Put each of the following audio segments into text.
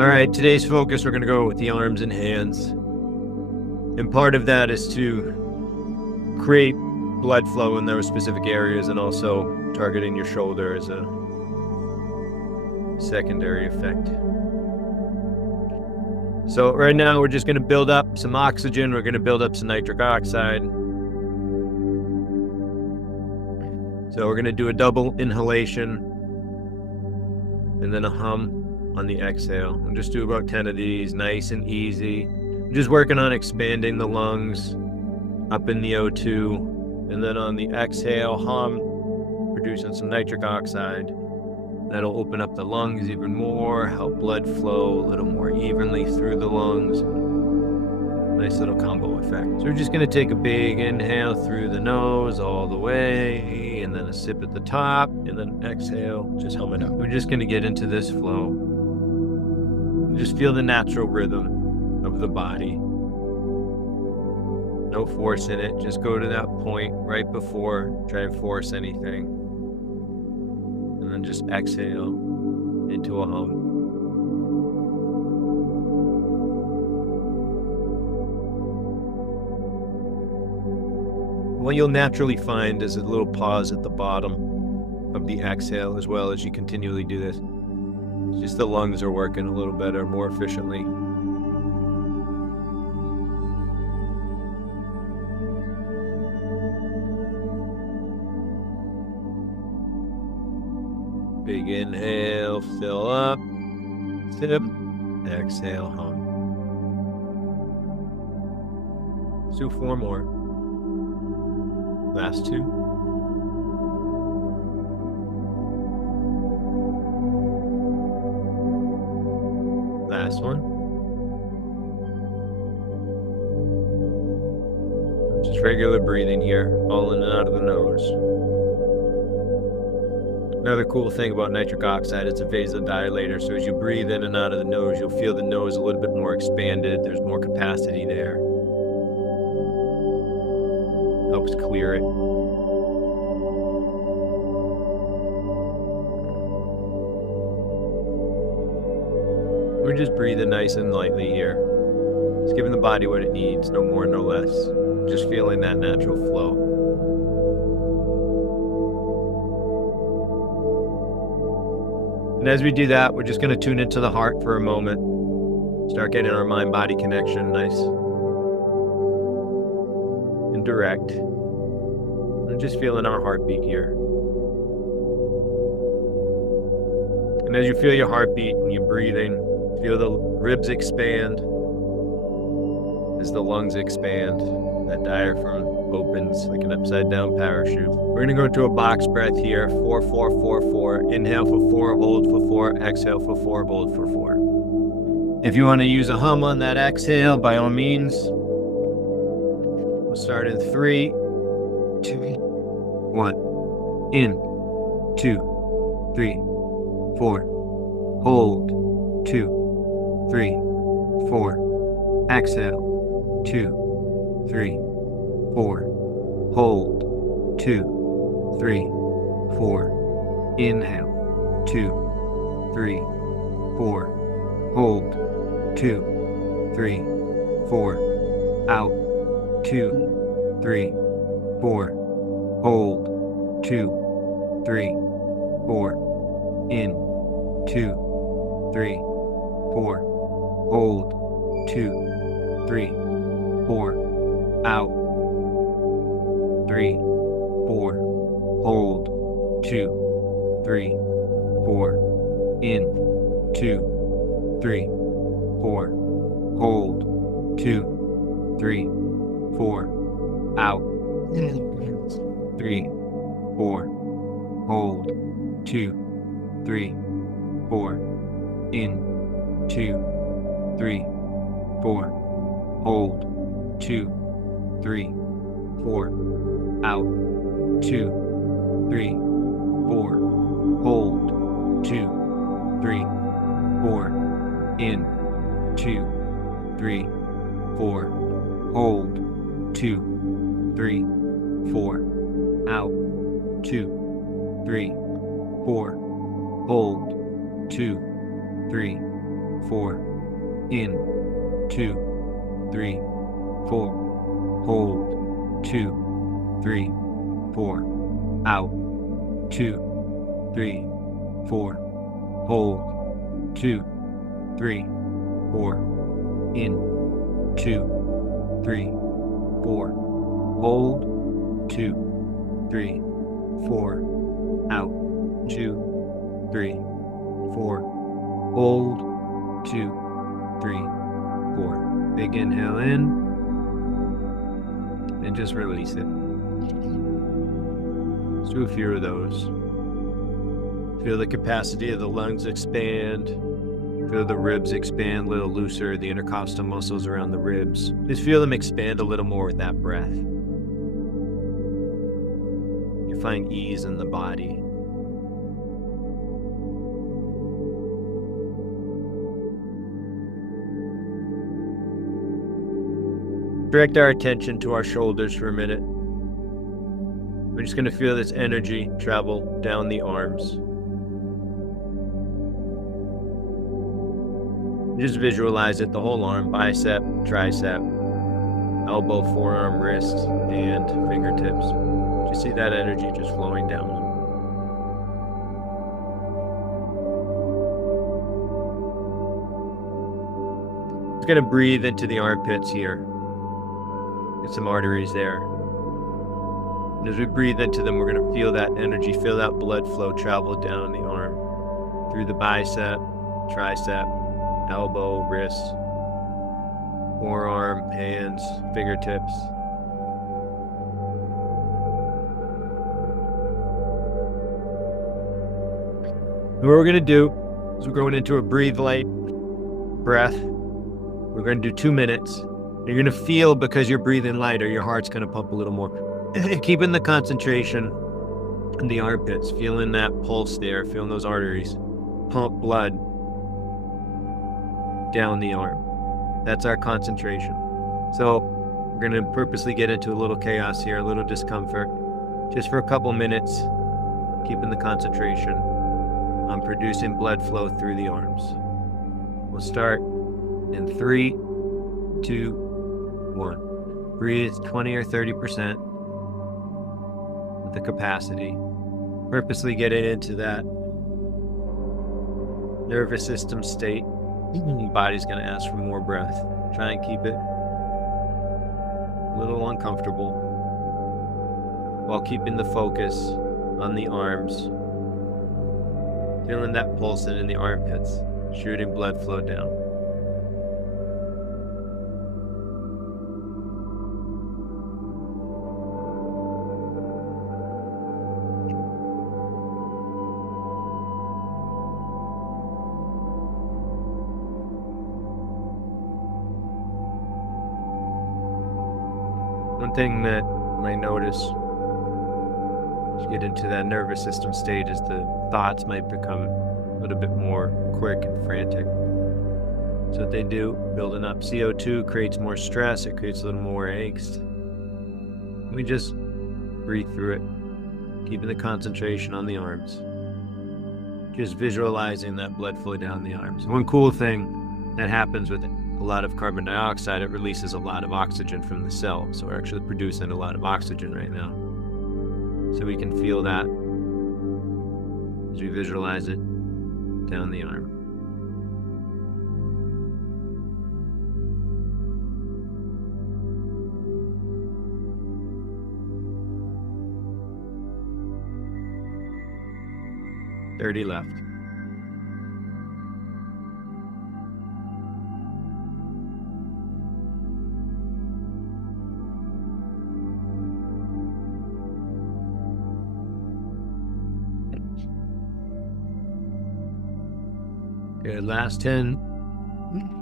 All right, today's focus, we're going to go with the arms and hands. And part of that is to create blood flow in those specific areas and also targeting your shoulder as a secondary effect. So right now we're just going to build up some oxygen. We're going to build up some nitric oxide. So we're going to do a double inhalation and then a hum on the exhale. We'll just do about 10 of these, nice and easy. I'm just working on expanding the lungs up in the O2. And then on the exhale, hum, producing some nitric oxide. That'll open up the lungs even more, help blood flow a little more evenly through the lungs. Nice little combo effect. So we're just going to take a big inhale through the nose all the way, and then a sip at the top, and then exhale, just hum it out. We're just going to get into this flow. Just feel the natural rhythm of the body. No force in it. Just go to that point right before. Try and force anything. And then just exhale into a hum. What you'll naturally find is a little pause at the bottom of the exhale as well as you continually do this. It's just the lungs are working a little better, more efficiently. Big inhale, fill up, sip, exhale, hum. Let's do 4 more. Last 2. Last one. Just regular breathing here, all in and out of the nose. Another cool thing about nitric oxide, it's a vasodilator. So as you breathe in and out of the nose, you'll feel the nose a little bit more expanded. There's more capacity there. Helps clear it. We're just breathing nice and lightly here. Just giving the body what it needs, no more, no less. Just feeling that natural flow. And as we do that, we're just going to tune into the heart for a moment. Start getting our mind-body connection nice and direct. And just feeling our heartbeat here. And as you feel your heartbeat and you're breathing, feel the ribs expand as the lungs expand. That diaphragm opens like an upside-down parachute. We're going to go into a box breath here. 4, 4, 4, 4. Inhale for 4, hold for 4, exhale for 4, hold for 4. If you want to use a hum on that exhale, by all means. We'll start in 3, 2, 1. In, 2, 3, 4. Hold, 2, 3, 4. Exhale, 2, 3, 4. Hold, 2, 3, 4. Inhale, 2, 3, 4. Hold, 2, 3, 4. Out, 2, 3, 4. Hold, 2, 3, 4. In, 2, 3, 4. Hold, 2, 3, 4. Out, 3, 4. Hold, 2, 3, 4. In, 2, 3, 4. Hold, 2, 3, 4. Out, 3, 4. Hold, 2, 3, 4. In, 2, 3, 4. Hold, 2, 3, 4. Out, 2, 3, 4. Hold, 2, 3, 4. In, 2, 3, 4. Hold, 2, 3, 4. Out, 2, 3, 4. Hold, 2, 3, 4. In. 2, 3, 4. Hold. 2, 3, 4. Out. 2, 3, 4. Hold. 2, 3, 4. In. 2, 3, 4. Hold. 2, 3, 4. Out. 2, 3, 4. Hold. 2, 3, 4. Big inhale in. And just release it. Let's do a few of those. Feel the capacity of the lungs expand. Feel the ribs expand a little looser, the intercostal muscles around the ribs. Just feel them expand a little more with that breath. You find ease in the body. Direct our attention to our shoulders for a minute. We're just going to feel this energy travel down the arms. Just visualize it, the whole arm, bicep, tricep, elbow, forearm, wrists, and fingertips. Just see that energy just flowing down them. Just going to breathe into the armpits here. Get some arteries there. And as we breathe into them, we're going to feel that energy, feel that blood flow travel down the arm, through the bicep, tricep, elbow, wrist, forearm, hands, fingertips. And what we're going to do is we're going into a breathe light breath. We're going to do 2 minutes. You're going to feel, because you're breathing lighter, your heart's going to pump a little more. Keeping the concentration in the armpits, feeling that pulse there, feeling those arteries pump blood down the arm. That's our concentration. So we're going to purposely get into a little chaos here, a little discomfort, just for a couple minutes, keeping the concentration on producing blood flow through the arms. We'll start in 3, 2, 1. Breathe 20 or 30% with the capacity. Purposely getting into that nervous system state. Your body's going to ask for more breath. Try and keep it a little uncomfortable while keeping the focus on the arms. Feeling that pulsing in the armpits, shooting blood flow down. One thing that you might notice as you get into that nervous system state is the thoughts might become a little bit more quick and frantic. So what they do, building up CO2 creates more stress, it creates a little more angst. We just breathe through it, keeping the concentration on the arms. Just visualizing that blood flow down the arms. One cool thing that happens with a lot of carbon dioxide, it releases a lot of oxygen from the cell. So we're actually producing a lot of oxygen right now. So we can feel that as we visualize it down the arm. .30 left. Good, last 10.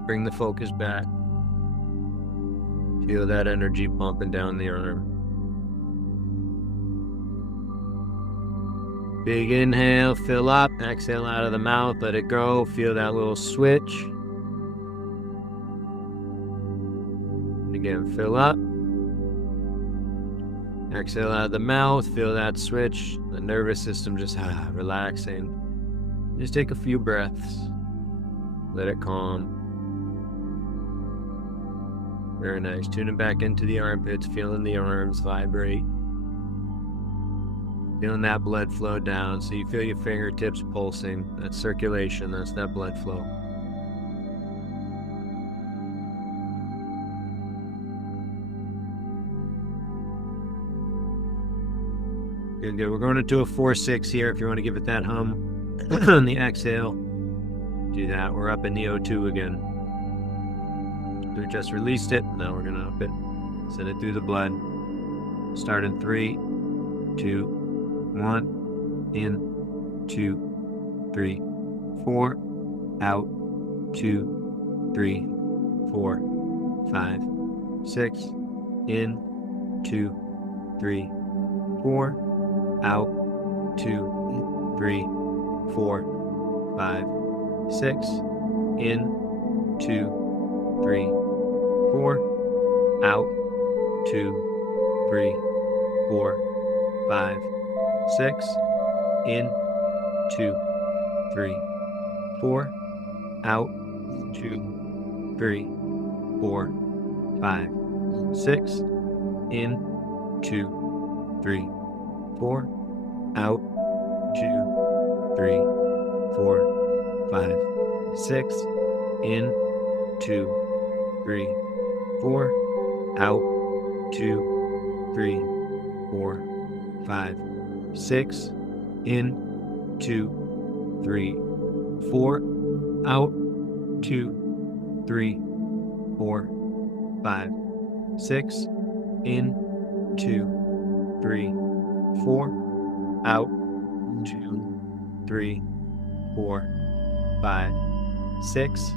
Bring the focus back. Feel that energy pumping down the arm. Big inhale, fill up, exhale out of the mouth, let it go, feel that little switch. And again, fill up. Exhale out of the mouth, feel that switch, the nervous system just relaxing. Just take a few breaths. Let it calm. Very nice. Tune it back into the armpits, feeling the arms vibrate. Feeling that blood flow down. So you feel your fingertips pulsing. That's circulation. That's that blood flow. Good, good. We're going into a 4-6 here. If you want to give it that hum on the exhale, do that. We're up in the O2 again. We just released it. Now we're going to up it. Send it through the blood. Start in 3, 2, 1. In, 2, 3, 4. Out, 2, 3, 4, 5, 6. In, 2, 3, 4. Out, 2, 3, 4, 5, 6. In, 2, 3, 4. Out, 2, 3, 4, 5, 6. In, 2, 3, 4. Out, 2, 3, 4, 5, 6. In, 2, 3, 4. Out, 2, 3, 4, 5, 6. In, 2, 3, 4. Out, 2, 3, 4, 5, 6. In, 2, 3, 4. Out, 2, 3, 4, 5, 6. In, 2, 3, 4. Out, 2, 3, 4, 5, 6.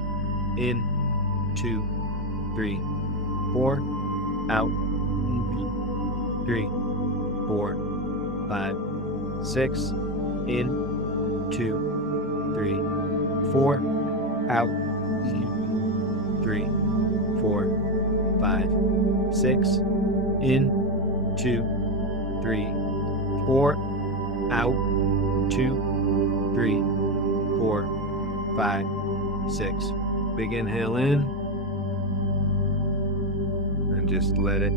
In, 2, 3, 4. Out, 3, 4, 5, 6. In, 2, 3, 4. Out, 3, 4, 5, 6. In, 2, 3, 4. Out, 2, 3, 4, 5, 6. Big inhale in. And just let it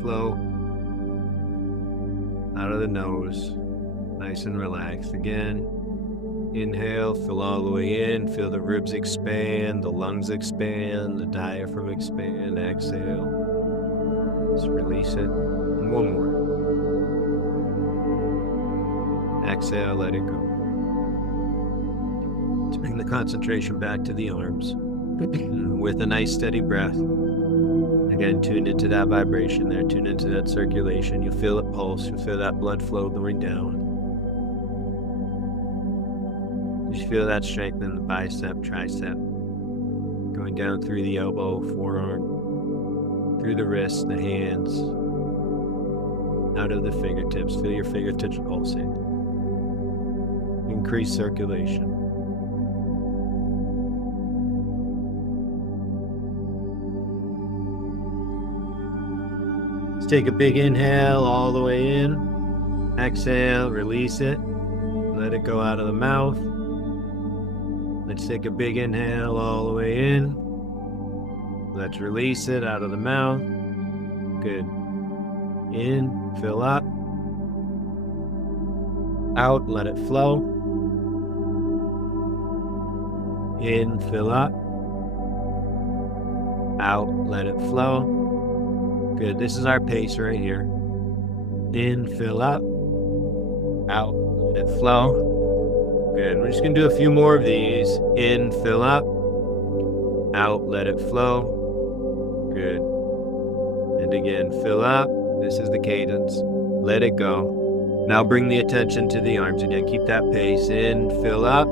flow out of the nose. Nice and relaxed. Again, inhale, fill all the way in. Feel the ribs expand, the lungs expand, the diaphragm expand. Exhale. Just release it. And one more. Exhale, let it go. Let's bring the concentration back to the arms with a nice steady breath. Again, tune into that vibration there, tune into that circulation. You'll feel it pulse, you'll feel that blood flow going down. You feel that strength in the bicep, tricep, going down through the elbow, forearm, through the wrists, the hands, out of the fingertips. Feel your fingertips pulsing. Increase circulation. Let's take a big inhale all the way in. Exhale, release it. Let it go out of the mouth. Let's take a big inhale all the way in. Let's release it out of the mouth. Good. In, fill up. Out, let it flow. In, fill up. Out, let it flow. Good. This is our pace right here. In, fill up. Out, let it flow. Good. We're just going to do a few more of these. In, fill up. Out, let it flow. Good. And again, fill up. This is the cadence. Let it go. Now bring the attention to the arms again. Keep that pace. In, fill up.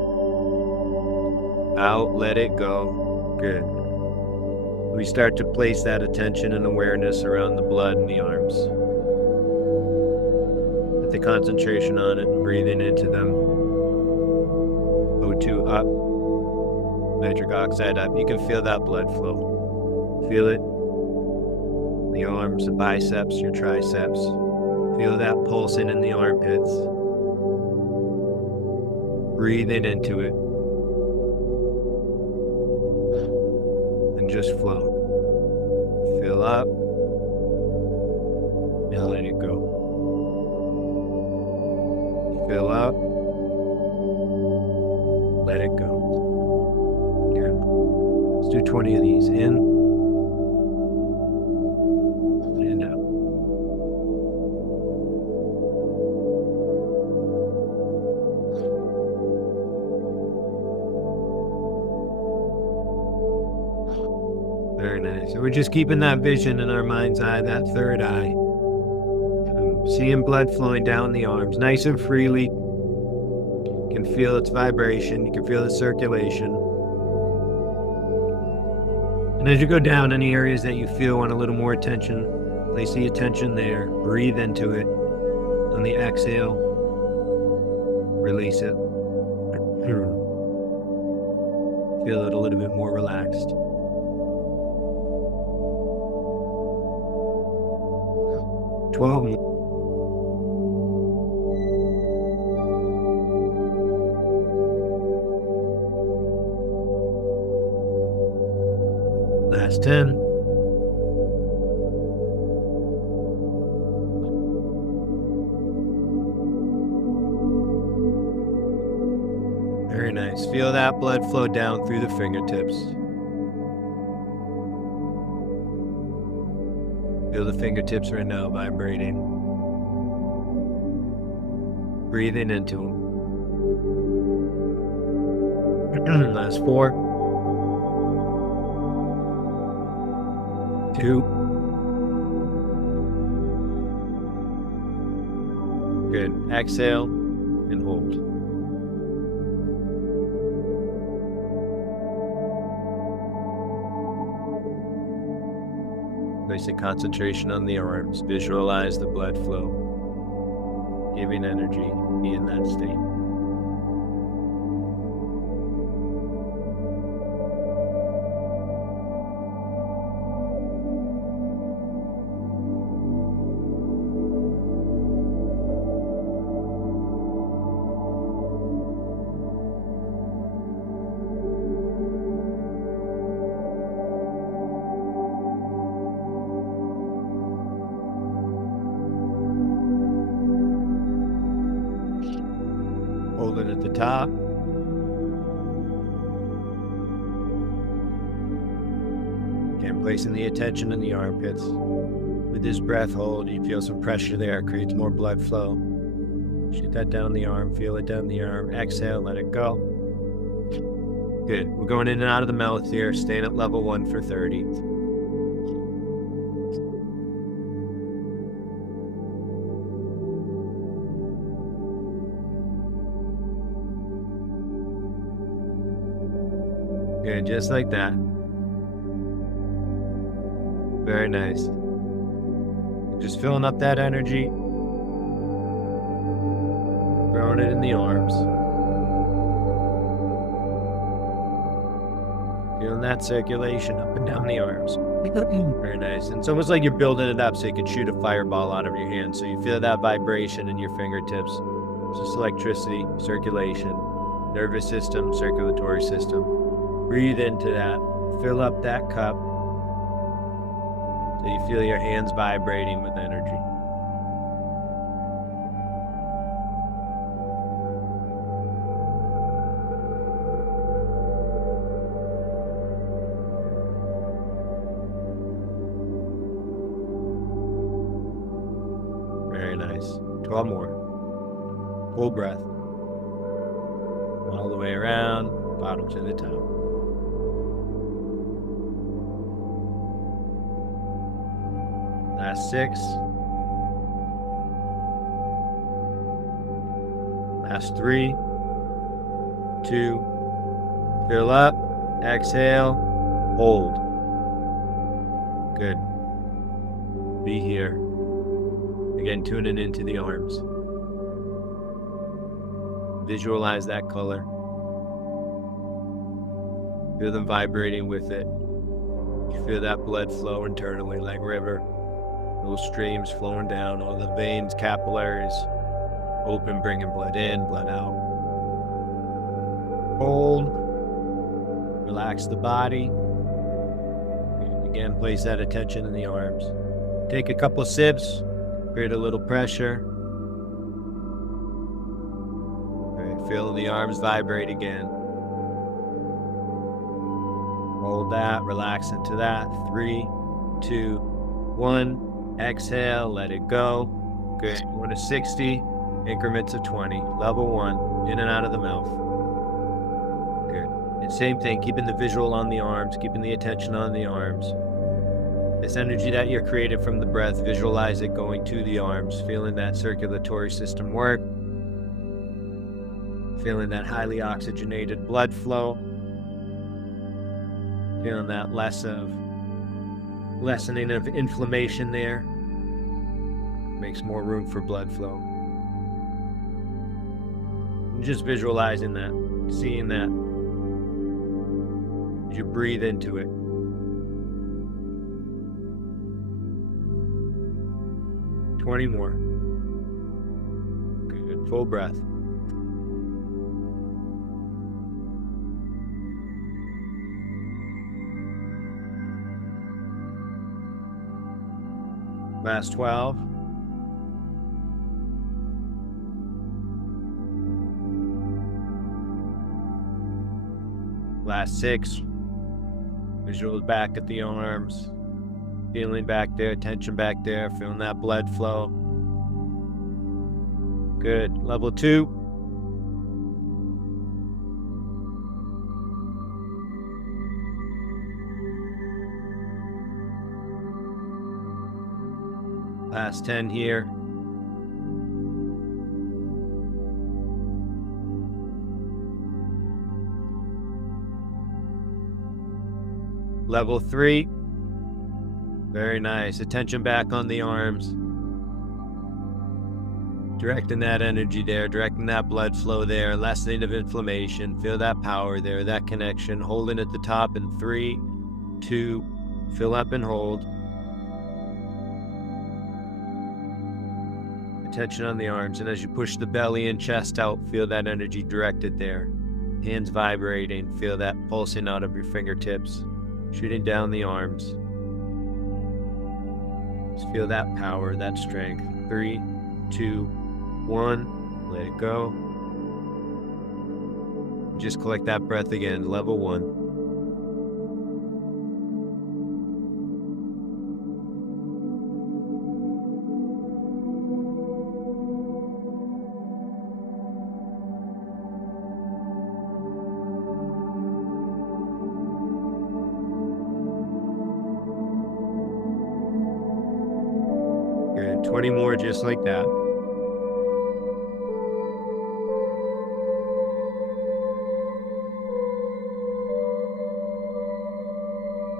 Out, let it go. Good. We start to place that attention and awareness around the blood in the arms. Put the concentration on it and breathing into them. O2 up. Nitric oxide up. You can feel that blood flow. Feel it. The arms, the biceps, your triceps. Feel that pulsing in the armpits. Breathing into it. just flow. Fill up and let it go. Fill up, let it go. Here. Let's do 20 of these. In and out. Very nice. So we're just keeping that vision in our mind's eye, that third eye. Seeing blood flowing down the arms, nice and freely. You can feel its vibration. You can feel the circulation. And as you go down, any areas that you feel want a little more attention, place the attention there. Breathe into it. On the exhale, release it. Feel it a little bit more relaxed. Last 10. Very nice. Feel that blood flow down through the fingertips. Feel the fingertips right now vibrating. Breathing into them. Last 4. 2. Good. Exhale and hold. Place a concentration on the arms. Visualize the blood flow, giving energy. Be in that state. Hold it at the top. Again, placing the attention in the armpits. With this breath hold, you feel some pressure there. It creates more blood flow. Shoot that down the arm. Feel it down the arm. Exhale, let it go. Good. We're going in and out of the mouth here. Staying at level 1 for 30. Good, just like that. Very nice. Just filling up that energy. Throwing it in the arms. Feeling that circulation up and down the arms. Very nice. And it's almost like you're building it up so you can shoot a fireball out of your hand. So you feel that vibration in your fingertips. It's just electricity, circulation, nervous system, circulatory system. Breathe into that. Fill up that cup. So you feel your hands vibrating with energy. Very nice. 12 more. Full breath. All the way around, bottom to the top. Last 6. Last 3. 2. Fill up. Exhale. Hold. Good. Be here. Again, tuning into the arms. Visualize that color. Feel them vibrating with it. You feel that blood flow internally like river. Those streams flowing down, all the veins, capillaries, open, bringing blood in, blood out. Hold. Relax the body. Again, place that attention in the arms. Take a couple of sips, create a little pressure. Right, feel the arms vibrate again. Hold that, relax into that. 3, 2, 1. Exhale, let it go. Good. 1 to 60, increments of 20. Level 1, in and out of the mouth. Good. And same thing, keeping the visual on the arms, keeping the attention on the arms. This energy that you're creating from the breath, visualize it going to the arms, feeling that circulatory system work, feeling that highly oxygenated blood flow, feeling that lessening of inflammation there. Makes more room for blood flow. And just visualizing that, seeing that as you breathe into it. Twenty more. Good. Full breath. Last 12. Last 6. Visuals back at the arms. Feeling back there, tension back there, feeling that blood flow. Good. Level 2. Last 10 here. Level 3. Very nice. Attention back on the arms. Directing that energy there, directing that blood flow there, lessening of inflammation. Feel that power there, that connection. Holding at the top in 3, 2, fill up and hold. Attention on the arms. And as you push the belly and chest out, feel that energy directed there. Hands vibrating. Feel that pulsing out of your fingertips, shooting down the arms. Just feel that power, that strength. 3, 2, 1. Let it go. Just collect that breath again. Level 1. Good. 20 more just like that.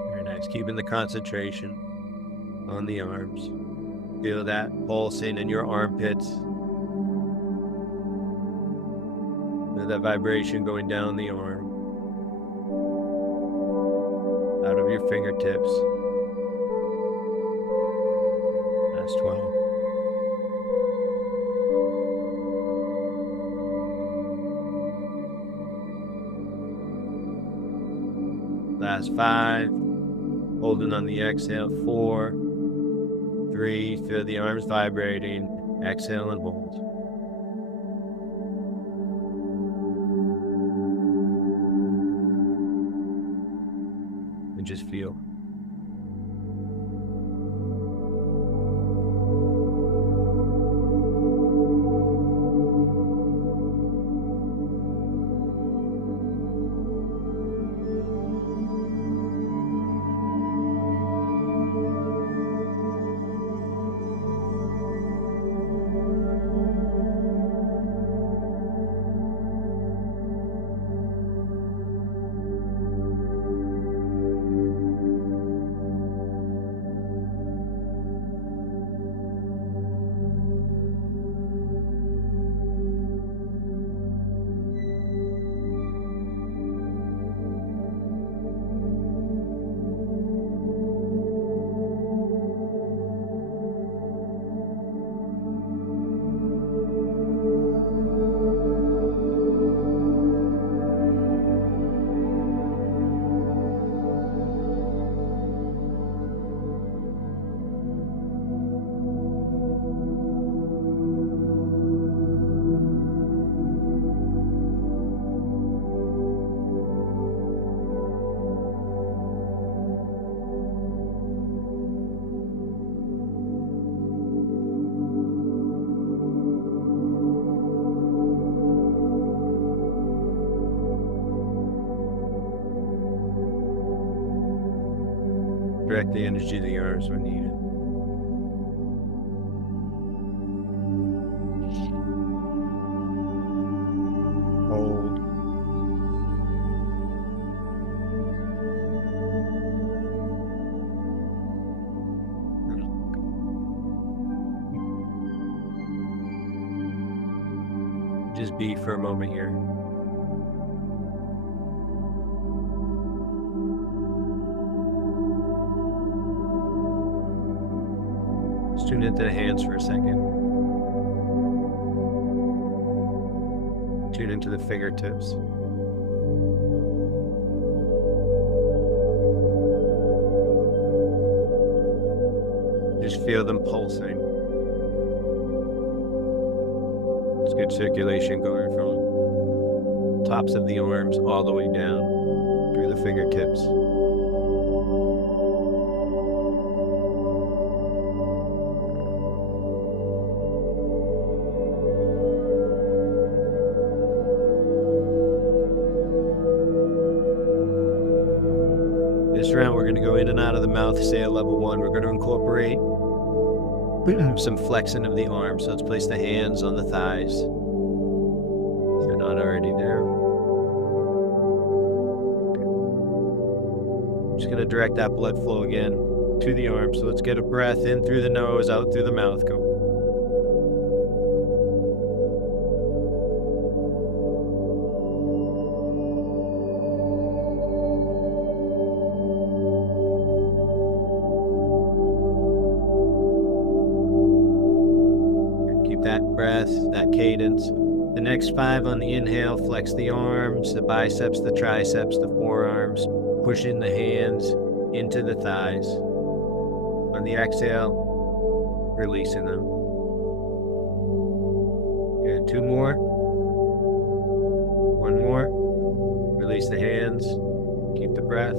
Very nice. Keeping the concentration on the arms. Feel that pulsing in your armpits. Feel that vibration going down the arm, out of your fingertips. Last 12. Last 5. Holding on the exhale. 4, 3. Feel the arms vibrating. Exhale and hold. And just feel. Direct the energy to the arms when needed. Hold. Just be for a moment here. Just tune into the hands for a second. Tune into the fingertips. Just feel them pulsing. It's good circulation going from tops of the arms all the way down through the fingertips. This round, we're going to go in and out of the mouth, say at level 1. We're going to incorporate some flexing of the arms. So let's place the hands on the thighs. If they're not already there. I'm just going to direct that blood flow again to the arms. So let's get a breath in through the nose, out through the mouth. Go. That breath, that cadence. The next 5 on the inhale, flex the arms, the biceps, the triceps, the forearms, push in the hands into the thighs. On the exhale, releasing them. Good, 2 more. 1 more. Release the hands, keep the breath.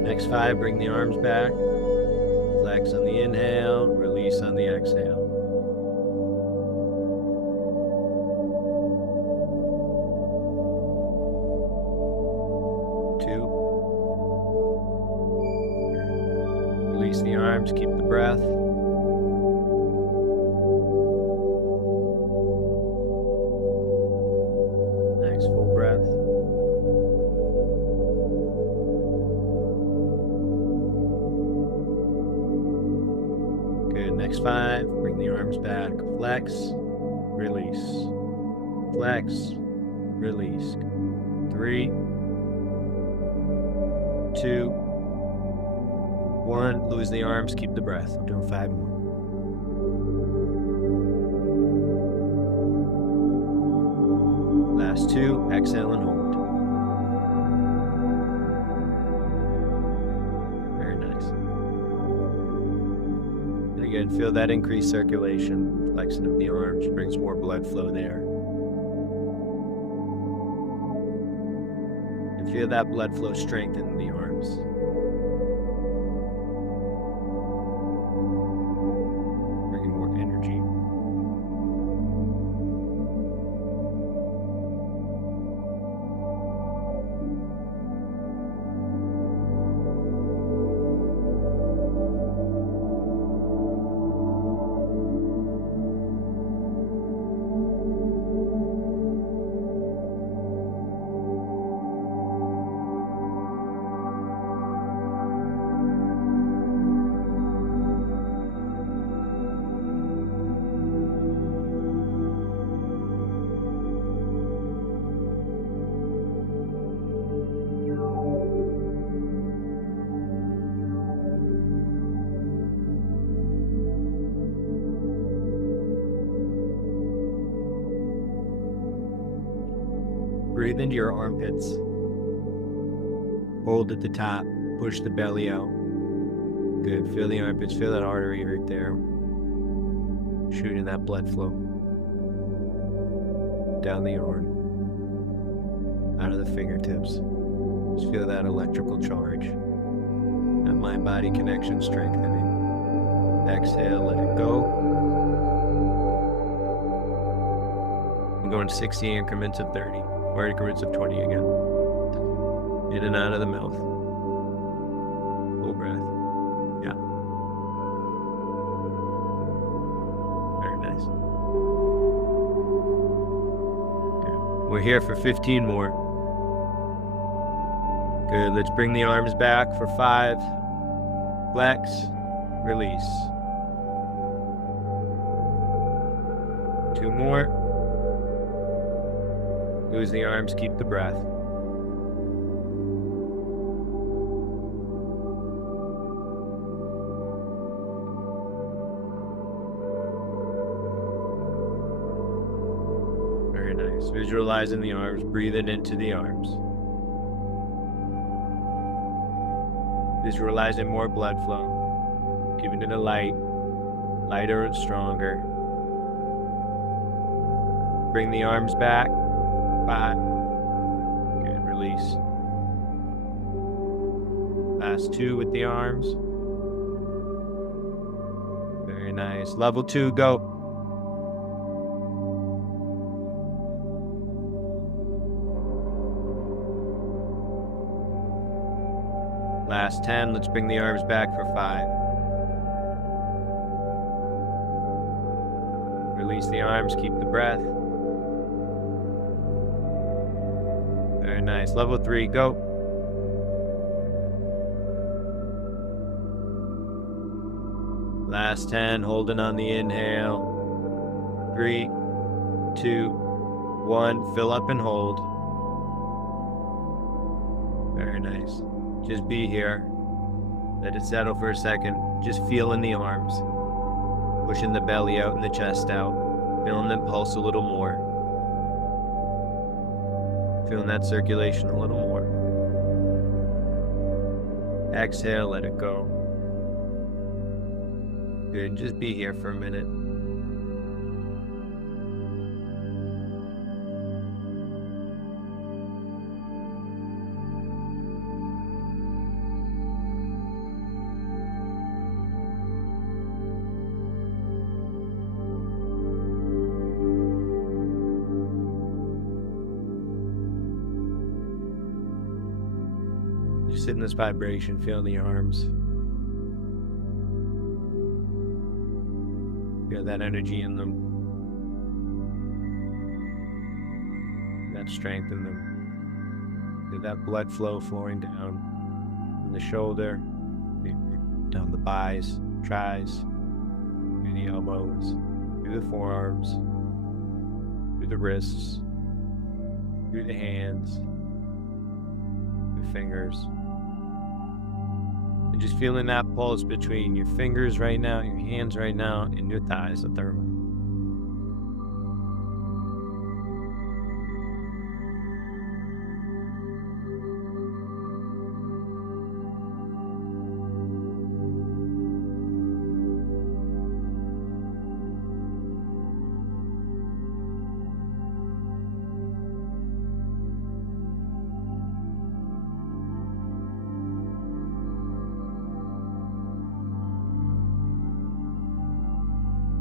Next 5, bring the arms back. Flex on the inhale, release on the exhale. Two. Release the arms, keep the breath. Nice full breath. Next 5, bring the arms back. Flex, release. Flex, release. 3, 2, 1. Lose the arms, keep the breath. I'm doing 5 more. Last 2, exhale and hold. Very nice. Again, feel that increased circulation, flexing of the arms, brings more blood flow there. And feel that blood flow strengthen the arms. Bringing more energy. Breathe into your armpits. Hold at the top. Push the belly out. Good. Feel the armpits. Feel that artery right there. Shooting that blood flow down the arm, out of the fingertips. Just feel that electrical charge. That mind-body connection strengthening. Exhale, let it go. We're going 60 increments of 30, or increments of 20 again. In and out of the mouth. Full breath. Yeah. Very nice. Okay. We're here for 15 more. Good. Let's bring the arms back for 5. Flex. Release. 2 more. Lose the arms. Keep the breath. Very nice. Visualizing the arms, breathing into the arms. Visualizing more blood flow, giving it a lighter and stronger. Bring the arms back. 5. Good, release. Last 2 with the arms. Very nice. Level 2, go. Last 10, let's bring the arms back for 5. Release the arms, keep the breath. Very nice. Level 3, go. Last 10, holding on the inhale. 3, 2, 1, fill up and hold. Very nice. Just be here. Let it settle for a second. Just feeling the arms. Pushing the belly out and the chest out. Feeling them pulse a little more. Feeling that circulation a little more. Exhale, let it go. Good. Just be here for a minute. Just sit in this vibration, feel the arms. Feel that energy in them. That strength in them. Feel that blood flow flowing down from the shoulder, down the thighs, thighs, through the elbows, through the forearms, through the wrists, through the hands, the fingers. And just feeling that pulse between your fingers right now, your hands right now, and your thighs, the third one.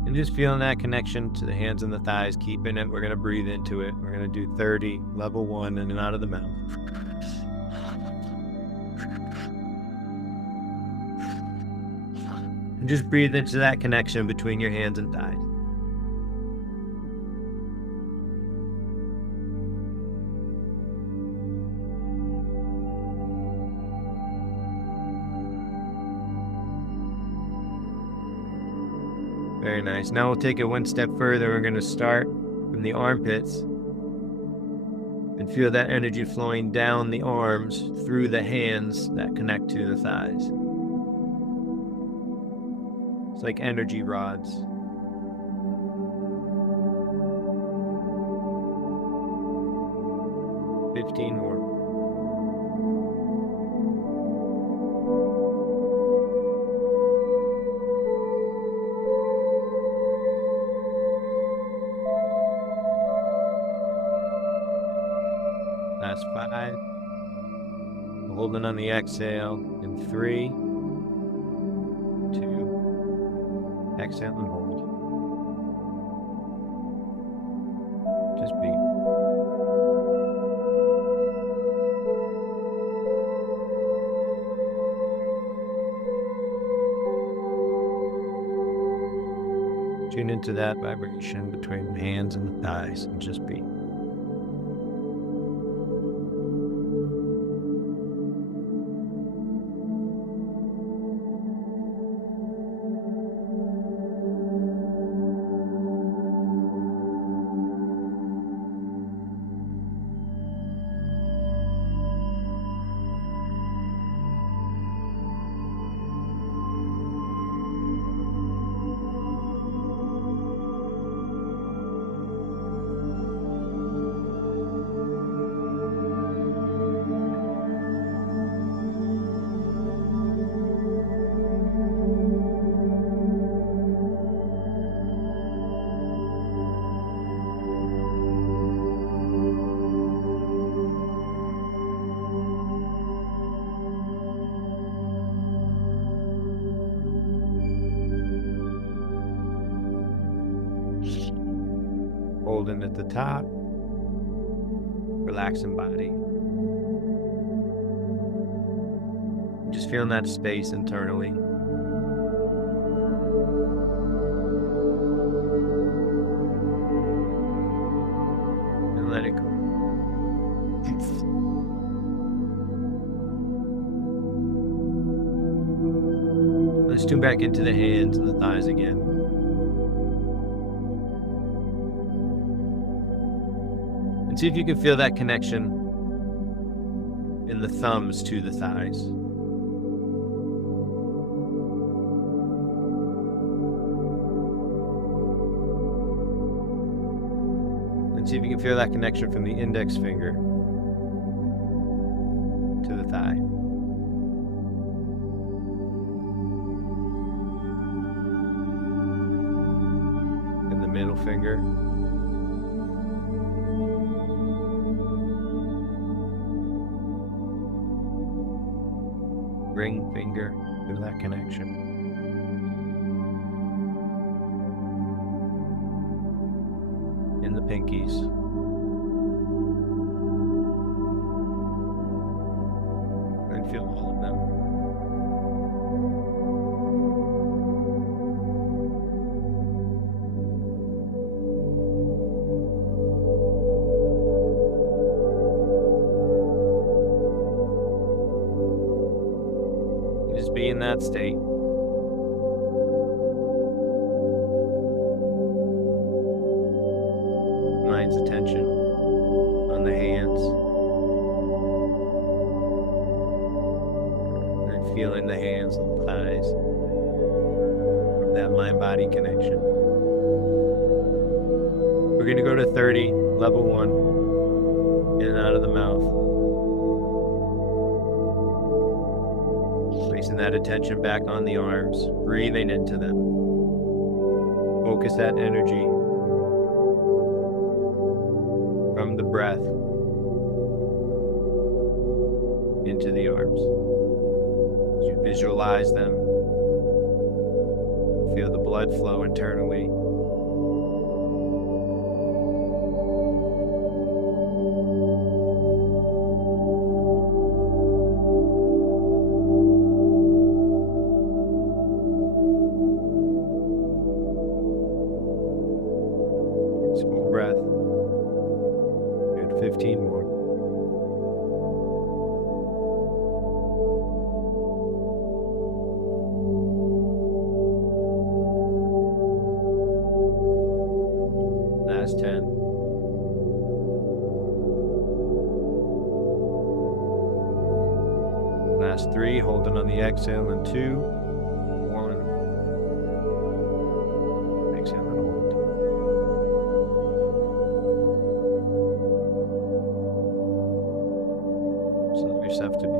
And just feeling that connection to the hands and the thighs, keeping it. We're going to breathe into it. We're going to do 30, level 1, in and out of the mouth. And just breathe into that connection between your hands and thighs. Very nice. Now we'll take it one step further. We're going to start from the armpits and feel that energy flowing down the arms through the hands that connect to the thighs. It's like energy rods. $15 more. Last 5. Holding on the exhale in 3, 2, exhale and hold. Just be. Tune into that vibration between the hands and the thighs and just be. Holding at the top, relaxing body. Just feeling that space internally. And let it go. Let's tune back into the hands and the thighs again. And see if you can feel that connection in the thumbs to the thighs. And see if you can feel that connection from the index finger to the thigh. And the middle finger. Ring finger, feel that connection. In the pinkies. And feel all of them. Just be in that state. Mind's attention on the hands. And feeling the hands and the thighs. From that mind-body connection. We're going to go to 30, level 1, in and out of the mouth. Placing that attention back on the arms, breathing into them. Focus that energy from the breath into the arms. As you visualize them, feel the blood flow internally. Full breath. Good. 15 more. Last 10. Last 3, holding on the exhale, and 2, 1. Exhale and hold. Allow yourself to be.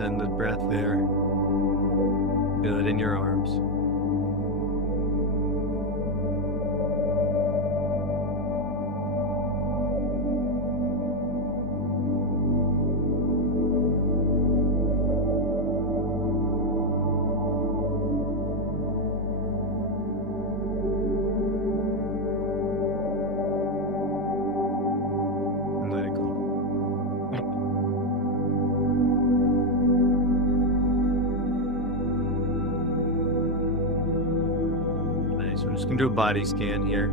Send the breath there. Feel it in your arms. And let it go. Nice. We're just going to do a body scan here.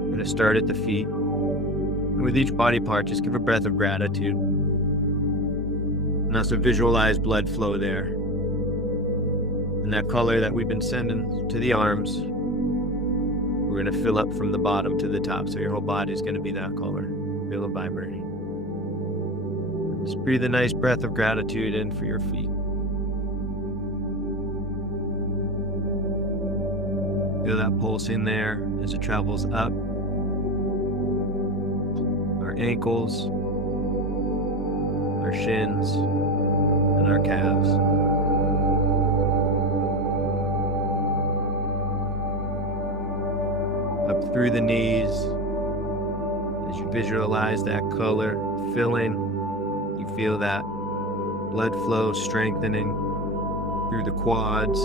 I'm going to start at the feet. And with each body part, just give a breath of gratitude. And also visualize blood flow there. And that color that we've been sending to the arms, we're going to fill up from the bottom to the top. So your whole body is going to be that color. Feel it vibrating. Just breathe a nice breath of gratitude in for your feet. Feel that pulsing there as it travels up. Our ankles, our shins, and our calves. Up through the knees, as you visualize that color filling, you feel that blood flow strengthening through the quads,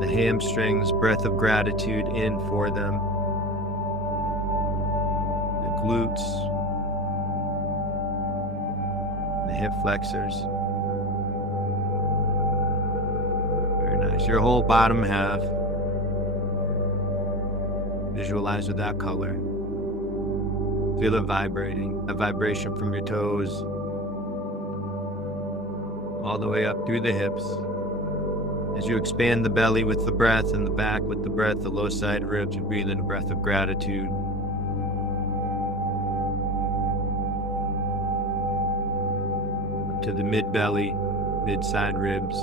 the hamstrings, breath of gratitude in for them, the glutes, the hip flexors. Very nice. Your whole bottom half, visualize with that color. Feel it vibrating, a vibration from your toes all the way up through the hips. As you expand the belly with the breath and the back with the breath, the low side ribs, you breathe in a breath of gratitude. Up to the mid belly, mid side ribs,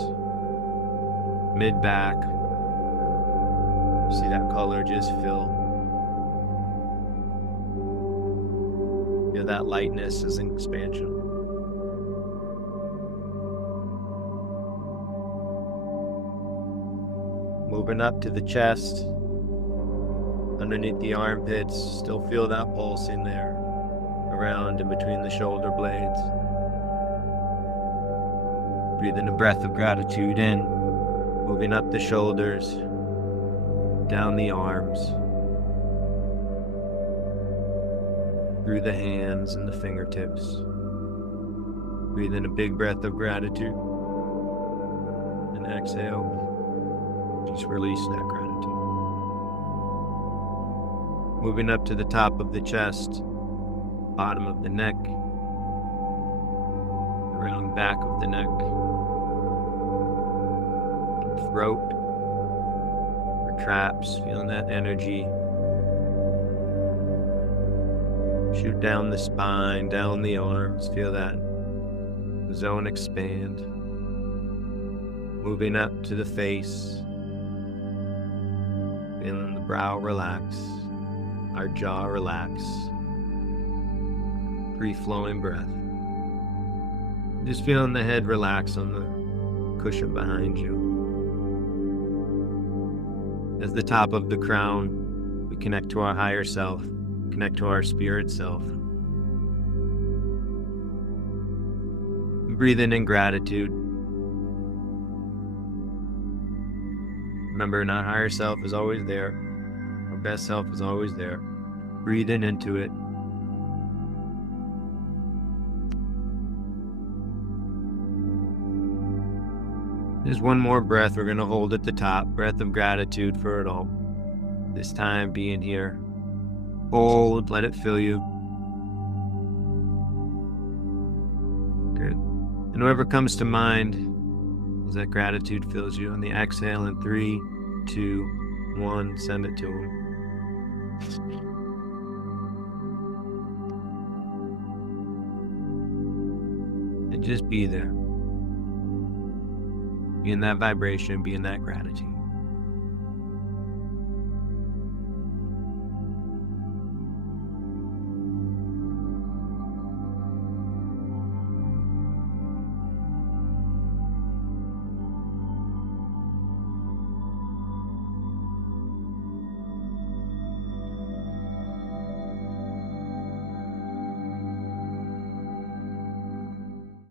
mid back. See that color just fill. Feel that lightness as an expansion. Moving up to the chest, underneath the armpits, still feel that pulsing there, around and between the shoulder blades. Breathe in a breath of gratitude in, moving up the shoulders, down the arms, through the hands and the fingertips. Breathe in a big breath of gratitude, and exhale. Just release that gratitude. Moving up to the top of the chest, bottom of the neck, around back of the neck, throat, or traps, feeling that energy. Shoot down the spine, down the arms, feel that zone expand. Moving up to the face, feeling the brow relax, our jaw relax, free-flowing breath. Just feeling the head relax on the cushion behind you. As the top of the crown, we connect to our higher self, connect to our spirit self. Breathing in gratitude. Remember, our higher self is always there. Our best self is always there. Breathing into it. There's one more breath we're going to hold at the top. Breath of gratitude for it all. This time being here. Hold, let it fill you. Good. And whoever comes to mind, as that gratitude fills you, on the exhale in 3, 2, 1, send it to them. And just be there. Be in that vibration, be in that gratitude.